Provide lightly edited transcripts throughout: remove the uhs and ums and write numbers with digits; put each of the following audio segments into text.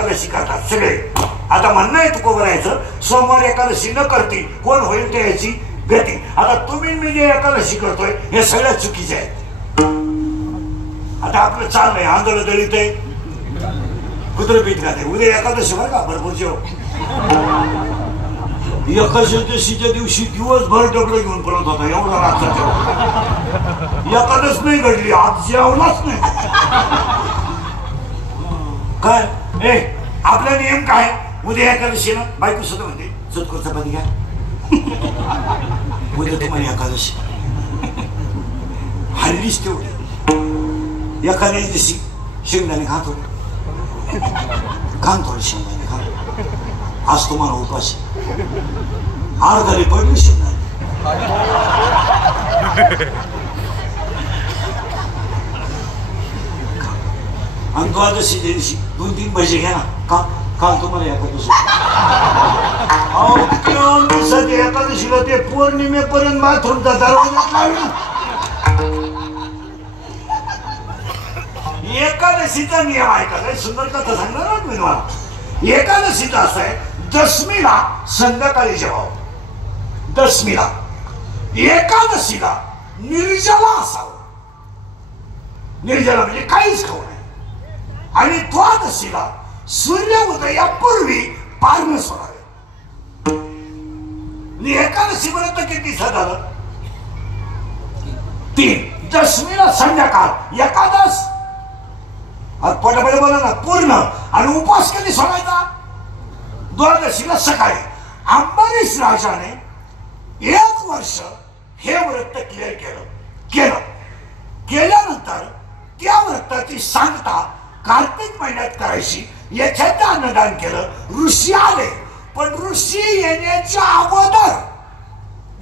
एकादशी करतात सगळे. आता म्हणणं आहे तुकोबरायचं सोमवार एकादशी न करती कोण होईल ते याची गती. आता तुम्ही मी जे एकादशी करतोय हे सगळ्यात चुकीचे आहेत. आता आपलं चाललंय आंधळ दळीत आहे कुत्र पीठ खाते. उद्या एकादशी बरं का भरपूर जेव. एकादशीच्या दिवशी दिवसभर डबडं घेऊन पडत होता एवढा रातचा जेवण. एकादश नाही घडली आज जेवलाच नाही. काय ए आपला नियम काय उद्या एकादशी ना बायको सुद्धा म्हणते चतकोर चपाती घ्या उद्या तुम्हाला एकादशी. हल्लीच तेवढी एखाद्या दिवशी शेंगदाणे खातो खान थोडे शेंगदाणे खा आज तुम्हाला उपास अर्धारी पडली शेंगदाणे. आणि द्वादशीच्या दिवशी 2-3 पैसे घ्या ना का काल तुम्हाला एकादशी. एकादशीला ते पौर्णिमेपर्यंत बाथरूमचा दरवाजा. एकादशीचा नियम आहे का सुंदर कथा सांगणार ना तुम्ही मला. एकादशीचा असं आहे दशमीला संध्याकाळी जेवावं. दशमीला एकादशीला निर्जला असावं. निर्जला म्हणजे काहीच खाऊ नये. आणि द्वादशीला सूर्य उदयापूर्वी पारण सोडावे. एकादशी पर्यंत किती झालं 3. दशमीला संध्याकाळ एकादश पटापट बोला ना पूर्ण. आणि उपास कधी सोडायचा द्वादशीला सकाळी. अंबरीश राजाने 1 वर्ष हे व्रत क्लिअर केल्यानंतर त्या व्रताची सांगता कार्तिक महिन्यात करायची. याच्यात अन्नदान केलं. ऋषी आले पण ऋषी येण्याच्या अगोदर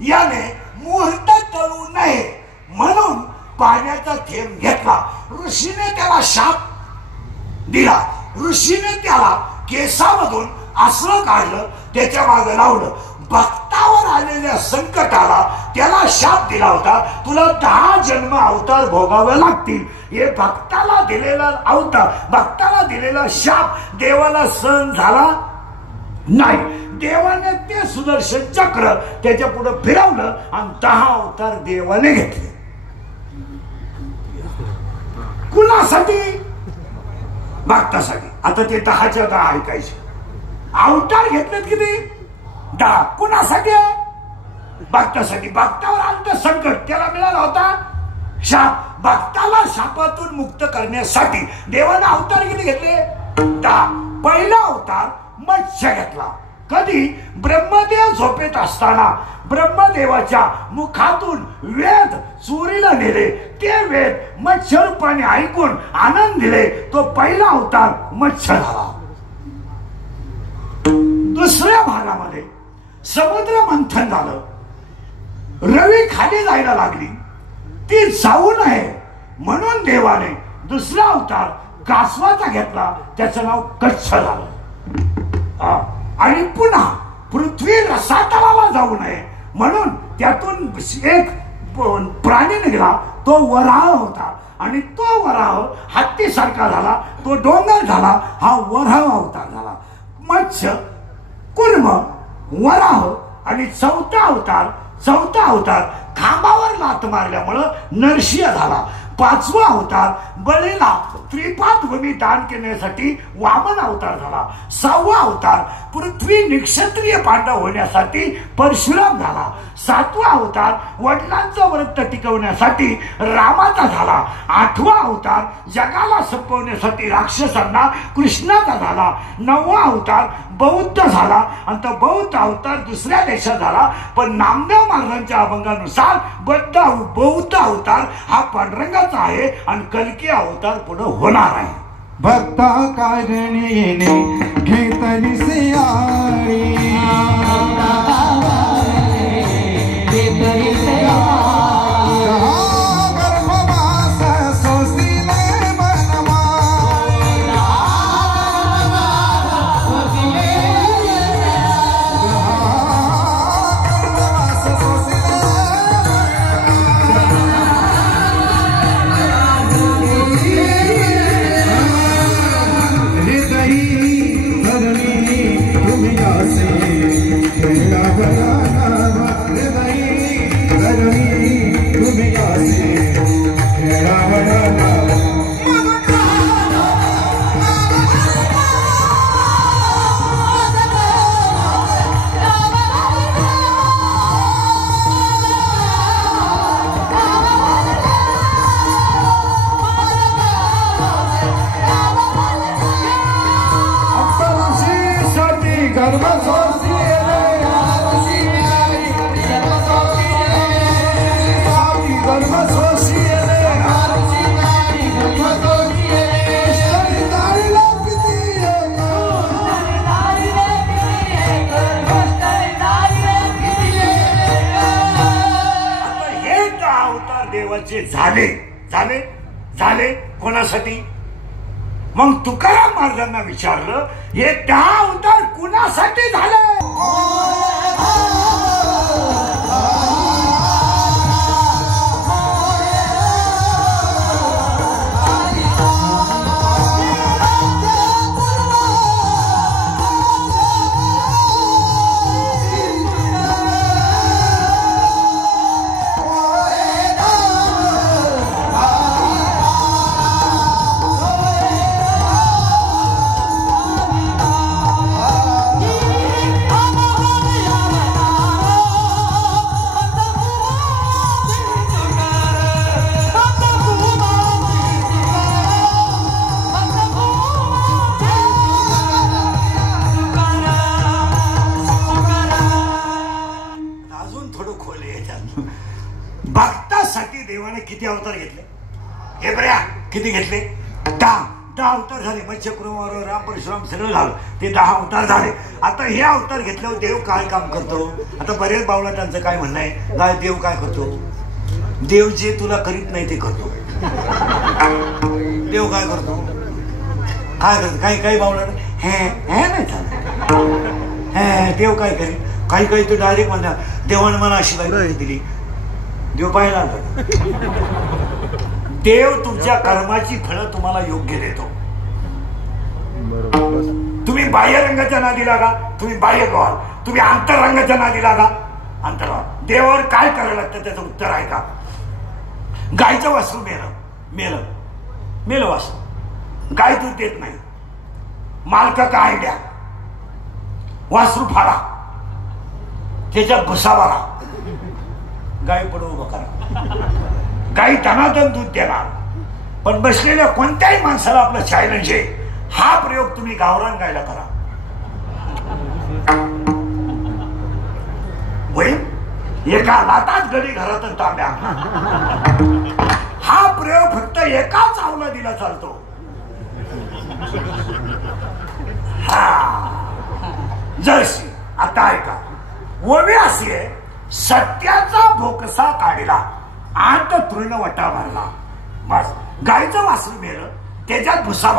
याने मुहूर्त टळू नये म्हणून पाण्याचा थेंब घेतला. ऋषीने त्याला शाप दिला. ऋषीने त्याला केसामधून असं काढलं त्याच्या मागे लावलं. भक्तावर आलेल्या संकटाला त्याला शाप दिला होता तुला 10 जन्म अवतार भोगावे लागतील. हे भक्ताला दिलेला अवतार भक्ताला दिलेला शाप देवाला सहन झाला नाही. देवाने ते सुदर्शन चक्र त्याच्या पुढे फिरवलं आणि 10 अवतार देवाने घेतले. कुणासाठी भक्तासाठी. आता ते 10च्या 10 ऐकायचे. अवतार घेतलेत किती 10. कुणासाठी भक्तासाठी. भक्तावर आलं संकट त्याला मिळाला होता शाप. भक्ताला शापातून मुक्त करण्यासाठी देवाने अवतार किती घेतले 10. पहिला अवतार मत्स्य घेतला. कधी ब्रह्मदेव झोपेत असताना ब्रह्मदेवाच्या मुखातून वेद चोरीला नेले. ते वेद मत्स्य रूपाने ऐकून आनंद दिले. तो पहिला अवतार मत्स्य झाला. दुसऱ्या भागामध्ये समुद्र मंथन झालं. रवी खाली जायला लागली. ती जाऊ नये म्हणून देवाने दुसरा अवतार कासवाचा घेतला. त्याचं नाव कच्छ झालं. आणि पुन्हा पृथ्वी रसातलाला जाऊ नये म्हणून त्यातून एक प्राणी निघाला. तो वराह होता आणि तो वराह हत्तीसारखा झाला. तो डोंगर झाला. हा वराह अवतार झाला. मत्स्य कुर्म वराह आणि चौथा अवतार खांबावर लात मारल्यामुळं नरसिंह झाला. 5वा अवतार बळीला त्रिपाद भूमी दान करण्यासाठी वामन अवतार झाला. 6वा अवतार पृथ्वी निक्षत्रिय पांडव होण्यासाठी परशुराम झाला. 7वा अवतार वडिलांचं व्रत टिकवण्यासाठी रामाचा झाला. 8वा अवतार जगाला संपवण्यासाठी राक्षसांना कृष्णाचा झाला. 9वा अवतार बौद्ध झाला आणि तो बौद्ध अवतार दुसऱ्या देशात झाला. पण नामदेव महाराजांच्या अभंगानुसार बौद्ध अवतार हा पांडुरंगाचा आहे आणि कल्की अवतार पुढे होणार आहे. भक्ता कारणेने घेतली सियाळी हृदयी देवाचे झाले झाले झाले कोणासाठी? मग तुकाराम महाराजांना विचारलं, हे 10 अवतार कुणासाठी झाले? भक्तासाठी देवाने किती अवतार घेतले? हे बऱ्या किती घेतले? 10 अवतार झाले. मत्स्यकुर्म, राम परशुराम सगळं झालं, ते 10 अवतार झाले. आता हे अवतार घेतल्यावर देव काय काम करतो? आता बरेच बावळाटांचं काय म्हणणं आहे, काय देव काय करतो? देव जे तुला करीत नाही ते करतो. देव काय करतो? काय करतो? काही बावळाट हे नाही झालं, देव काय करेल? काही तो डायरेक्ट म्हणतात देवाने मला अशी बाई दिली. देव पाहिला, देव तुमच्या कर्माची फळं तुम्हाला योग्य देतो. तुम्ही बाह्य रंगाच्या नादी लागा, तुम्ही बाह्य व्हाल. तुम्ही अंतररंगाच्या नादी लागा, अंतर व्हाल. देवावर काय करायला लागतं त्याचं उत्तर आहे का? गायचं वासरू मेलं वासरू, गाय दूध देत नाही, मालकाचा आयड्या, वासरू फाडा, त्याच्यात भुसा भरा, गाय पडू उभं करा. गाई दणादण दूध देणार. पण बसलेल्या कोणत्याही माणसाला आपलं चॅलेंज आहे, हा प्रयोग तुम्ही गावरान गायला करा. होईल एका लाटात गडी घरातून तांब्या. हा प्रयोग फक्त एकाच आवला दिला चालतो. जशी आता ऐका, ओवी अशी आहे, सत्याचा भोकसा काढला, आत तृण वटा भरला. बस गायचं वासरू मेलं, त्याच्यात भुसा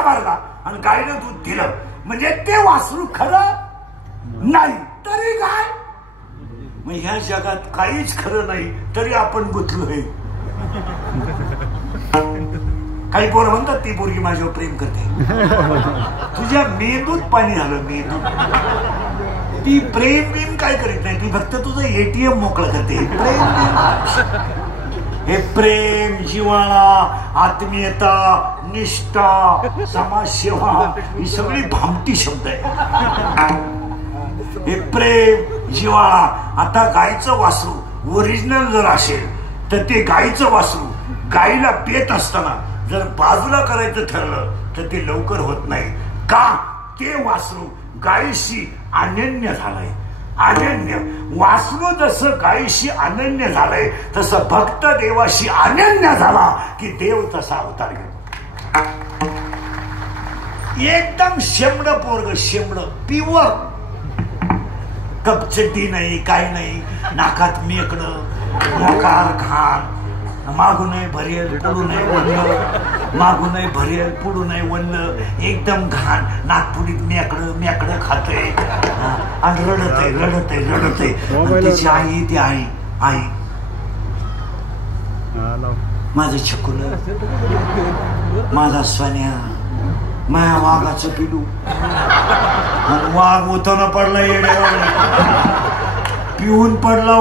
भरला आणि गायनं दूध दिलं. म्हणजे ते वासरू खरं नाही तरी गाय. मग ह्या जगात काहीच खरं नाही तरी आपण गुंतलोय. काही पोरं म्हणतात ती पोरगी माझ्यावर प्रेम करते. तुझ्या मेंदूत पाणी झालं, मेंदूत. ती प्रेम बिम काय करीत नाही, ती फक्त तुझं ATM मोकळं करते. हे प्रेम, जिव्हाळा, आत्मीयता, निष्ठा, समाजसेवा ही सगळी भामटी शब्द आहे. हे प्रेम, जिव्हाळा. आता गायचं वासरू ओरिजिनल जर असेल तर ते गायचं वासरू गायीला पेत असताना जर बाजूला करायचं ठरलं तर ते लवकर होत नाही. का? ते वासरू गायीशी अनन्य झालंय. अनन्य वासरू जसं गायीशी अनन्य झालंय तसं भक्त देवाशी अनन्य झाला की देव तसा अवतार घेतो. एकदम शेंबड पोरग, शेंबड प्युअर, कपचड्डी नाही, काही नाही, नाकात मेकडं, मोकार घाण, मागूनही भरेल पुढू नाही वळलं, मागूनही भरेल पुढू नाही वळलं, एकदम घाण, नागपुडीत मेकडं खातंय आणि रडतय. त्याची आई, ती आई माझं छकुलं, माझा सोन्या, माया वाघाचं पिलू. वाघ उतवणं पडला, येड्यावर पिऊन पडला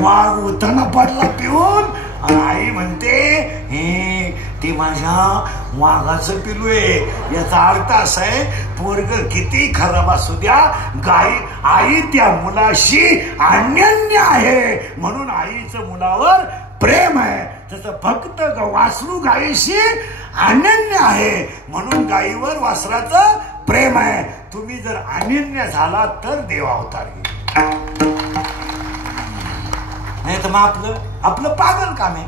वाघ उतरना पडला पिऊन. आई म्हणते हे ते माझ्या वाघाचं पिलू आहे. याचा अर्थ असा आहे, पोरग किती खराब असू द्या, आई त्या मुलाशी अनन्य आहे म्हणून आईचं मुलावर प्रेम आहे. तसं फक्त वासरू गायीशी अनन्य आहे म्हणून गायीवर वासराचं प्रेम आहे. तुम्ही जर अनन्य झाला तर देव अवतार घे. नाही तर मग आपलं पागल काम आहे.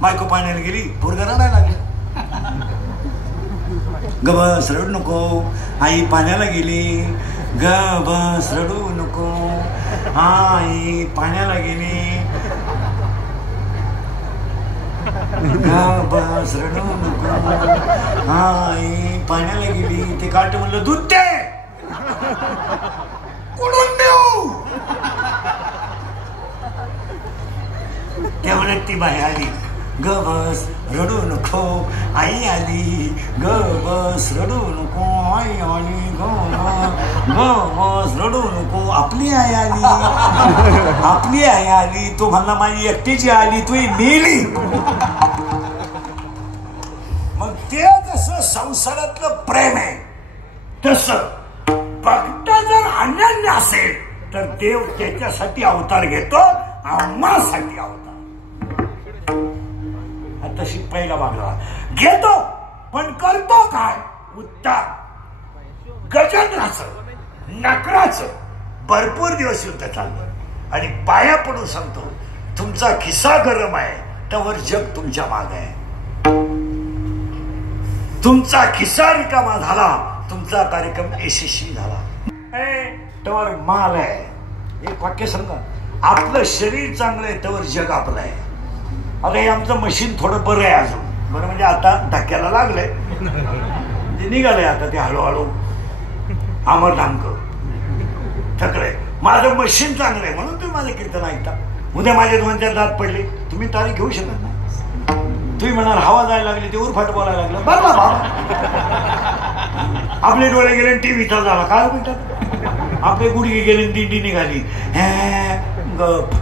बायको पाण्याला गेली, पोरगं रडायला लागलं. ग बस रडू नको, आई पाण्याला गेली, ग बस रडू नको, आई पाण्याला गेली, ग बस रडू नको, आई पाण्याला गेली. ते काट म्हणलं दूध दे, कुठून देऊ? तेवढ्यात ती बाई आली, ग बस रडू नको, आई आली, ग बस रडू नको, आई आली, ग बस रडू नको. आपली आई आली, आपली आई आली. तो म्हणला माझी एकटीची आली, तू मेली. मग ते जसं संसारातलं प्रेम आहे तसं भक्त जर अनन्य असेल तर देव त्याच्यासाठी अवतार घेतो, आम्हासाठी अवतार. तशी पहिला भागला घेतो, पण करतो काय? उत्तर गजेंद्राचं नकराचं भरपूर दिवस युद्ध चाललं आणि पाया पडून सांगतो, तुमचा खिसा गरम आहे त्यावर जग तुमच्या मागे आहे. तुमचा खिसा रिकामा झाला, तुमचा कार्यक्रम यशस्वी झाला. त्यावर माल आहे. एक वाक्य सांगा, आपलं शरीर चांगलं आहे त्यावर जग आपलं आहे. आता हे आमचं मशीन थोडं बरं आहे अजून, बरं म्हणजे आता धक्क्याला लागलंय, निघालंय आता ते हळूहळू अमरधामक थकलंय. माझं मशीन चांगलं आहे म्हणून तुम्ही माझं कीर्तन ऐकता. उद्या माझे 2-4 दात पडले, तुम्ही तारीख घेऊ शकत नाही. तुम्ही म्हणाल हवा जायला लागली, ते उरफाट बोलायला लागलं, बरं बाबा. आपले डोळे गेले टीव्ही चालू झाला, काय म्हणतात, आपले गुडघे गेले दिंडी निघाली, गप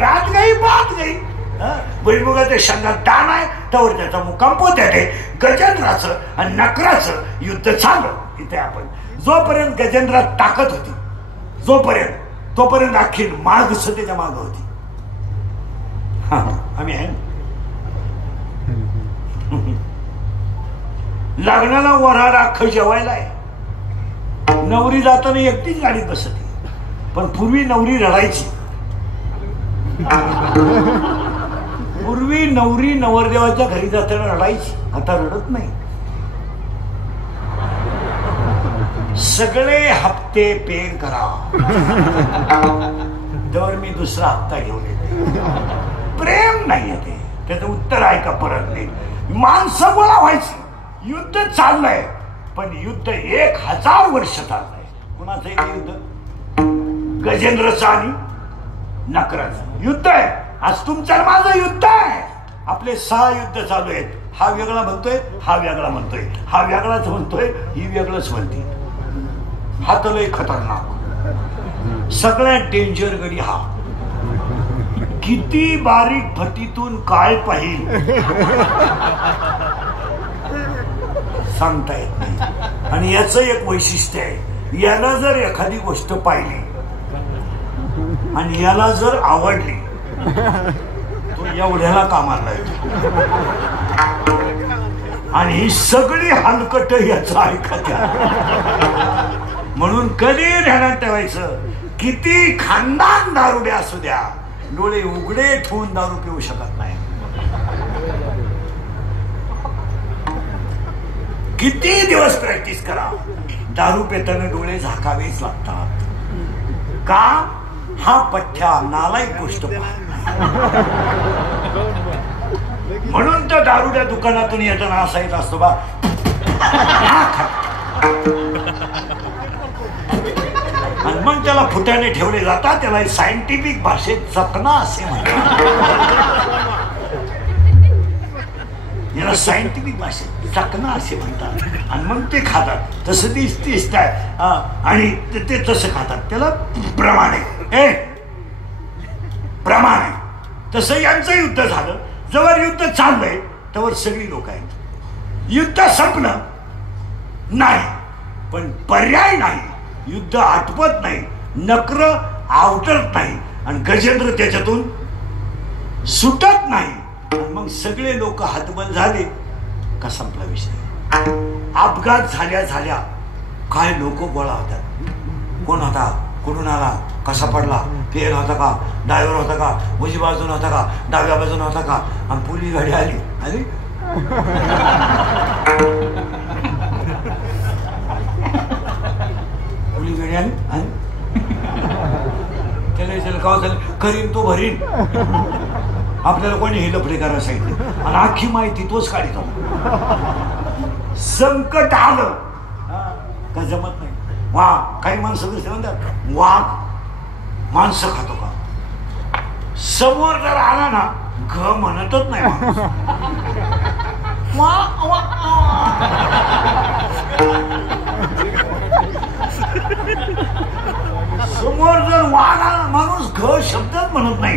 रात गई बात गई. भुईमुगाच्या शेंगात दान आहे त्यावर त्याचा मुक्काम पोत्यात आहे. गजेंद्राचं आणि नकराचं युद्ध चाललं. इथे आपण जोपर्यंत गजेंद्रात ताकद होती, तोपर्यंत अख्खी मार्ग त्याच्या मार्ग होती. आम्ही आहे लग्नाला वऱ्हाड अख्खं जेवायला आहे. नवरी जाताना एकटीच गाडीत बसते, पण पूर्वी नवरी रडायची. पूर्वी नवरी नवरदेवाच्या घरी जाताना रडायची, आता रडत नाही. सगळे हप्ते पे करा, तर मी दुसरा हप्ता घेऊन येते. प्रेम नाही ते, त्याचं उत्तर आहे का परत नाही. माणसं गोळा व्हायची, युद्ध चाललंय, पण युद्ध 1000 वर्ष चाललंय. कुणाचं युद्ध? गजेंद्रचं आणि नकराचं युद्ध आहे. आज तुमचं माझं युद्ध आहे. आपले 6 युद्ध चालू आहेत. हा वेगळा म्हणतोय, हा वेगळा म्हणतोय, हा वेगळाच म्हणतोय, ही वेगळंच म्हणते. हा तर लय खतरनाक, सगळ्यात डेंजर गडी हा. किती बारीक फटीतून काय पाहिल सांगता येत नाही. आणि याचं एक वैशिष्ट्य आहे, याला जर एखादी गोष्ट पाहिली आणि याला जर आवडली तो एवढ्याला कामाला येतो. आणि ही सगळी हलकट याचं ऐकत. म्हणून कधी ध्यानात ठेवायचं, किती खानदान दारुडे असू द्या, डोळे उघडे ठेवून दारू पिऊ शकत नाही. किती दिवस प्रॅक्टिस करा, दारू पेताना डोळे झाकावेच लागतात. का? हा पठ्ठ्या नालायक गोष्ट. म्हणून तर दारूच्या दुकानातून येताना असा येत असतो बा, आणि मग त्याला फुट्याने ठेवले जातात. त्याला सायंटिफिक भाषेत चकना असे म्हणतात. याला सायंटिफिक भाषेत चकना असे म्हणतात. आणि मग ते खातात. तसं दिसत आणि ते तसं खातात. त्याला प्रमाण आहे, प्रमाण आहे. तसं यांचं युद्ध झालं. जवळ युद्ध चाललंय त्यावर सगळी लोक आहेत. युद्ध संपलं नाही, पण पर्याय नाही. युद्ध आटपत नाही, नक्र आवटत नाही, आणि गजेंद्र त्याच्यातून सुटत नाही. मग सगळे लोक हातबल झाले का संपला विषय. अपघात झाल्या काय लोक गोळा होतात. कोण होता, कुठून आला, कसा पडला, फेल होता का, ड्रायव्हर होता का, उजवी बाजून होता का, डाव्या बाजून होता का. आणि पोलीस गाडी आली मुली गड्या त्याला का झालं करीन तो भरीन. आपल्याला कोणी हे लफडे करायला सांगितलं आणि अख्खी माहिती तोच काढतो. संकट आलं का जमत नाही. वा काही माणसं कसे म्हणतात वाघ माणसं खातो का. समोर जर आला ना घ म्हणतच नाही माणूस. समोर जर वाघ आला माणूस घ शब्दच म्हणत नाही.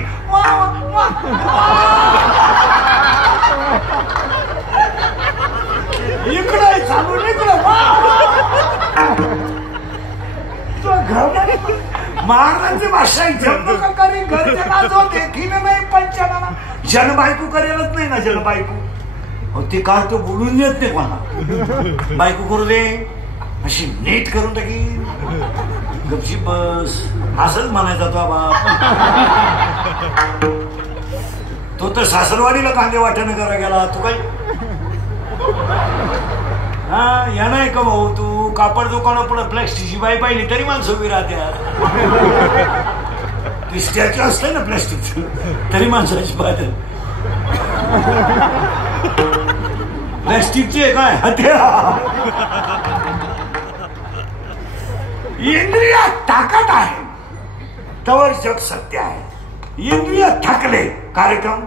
इकडे चालू इकडे महाराजांची भाषा जन्म करी घरच्या जो देखील नाही पंचाला जनबायको करेलच नाही ना. जनबायको ते काय तो बोलून देत नाही मला. बायको करू दे अशी नीट करून टाकी गपशी बस असंच म्हणायचा तो बाप. तो तर सासरवाडीला कांदे वाटणं करा गेला. तू काय हा या नाही का भाऊ तू कापड दुकानं पुढे प्लॅस्टिकची बाई पाहिली तरी माणसं उभी राहत्या. ती स्टॅच्यू असते ना प्लॅस्टिकचं तरी माणसाची पाहत. प्लॅस्टिकची आहे काय हत्या. इंद्रिय ताकद आहे तवर जग सत्य आहे. इंद्रिय थकले कार्यक्रम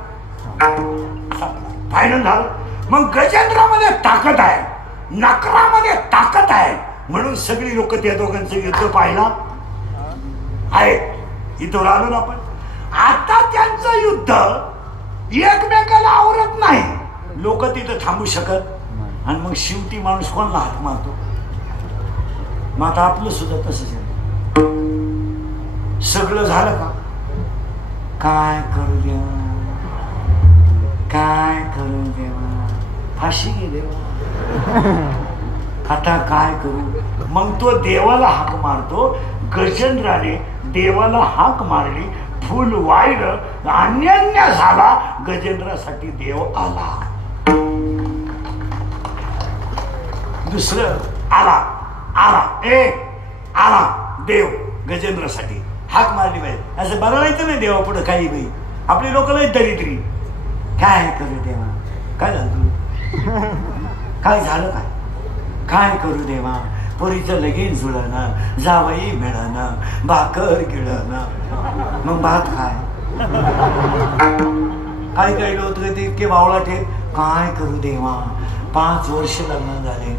फायनल झालं. मग गजेंद्रामध्ये ताकद आहे नकरामध्ये ताकद आहे म्हणून सगळी लोक त्या दोघांचं युद्ध पाहिला आहे. इथं आलो ना आपण. आता त्यांचं युद्ध एकमेकाला आवरत नाही. लोक तिथं थांबू शकत आणि मग शेवटी माणूस कोणाला हात मारतो. मग आता आपलं सुद्धा तसंच आहे. सगळं झालं का काय करू देवा काय करू देवा फाशी घे देवा आता काय करू. मग तो देवाला हाक मारतो. गजेंद्राने देवाला हाक मारली. फुल वाहिलं अन्य झाला. गजेंद्रासाठी देव आला. दुसरं आला आला देव गजेंद्रासाठी हाक मारली पाहिजे. असं बरवायचं नाही देवा पुढे काही बाई. आपली लोक लई दरिद्री काय करू देवा काय झालं काय झालं काय करू देवा. पोरीचं लगीन जुळणं जावई मिळणं भाकर गिळणं मग भात काय काय लोक ते इतके बावळा ठेव काय करू देवा. 5 वर्ष लग्न झाले.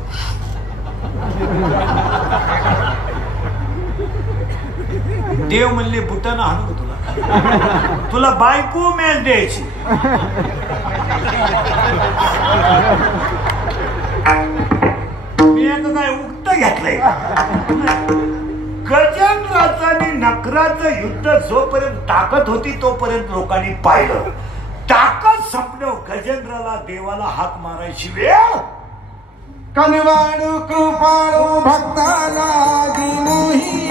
देव म्हणले बुटानं हाणू तुला बायको मॅच द्यायची. मी आता काय उक्त घेतलंय. गजेंद्राचं आणि नकराचं युद्ध जोपर्यंत ताकद होती तोपर्यंत लोकांनी पाहिलं. ताकद संपलं गजेंद्राला देवाला हाक मारायची वेळ. कनवाळू कृपाळू भक्ताला दिनोही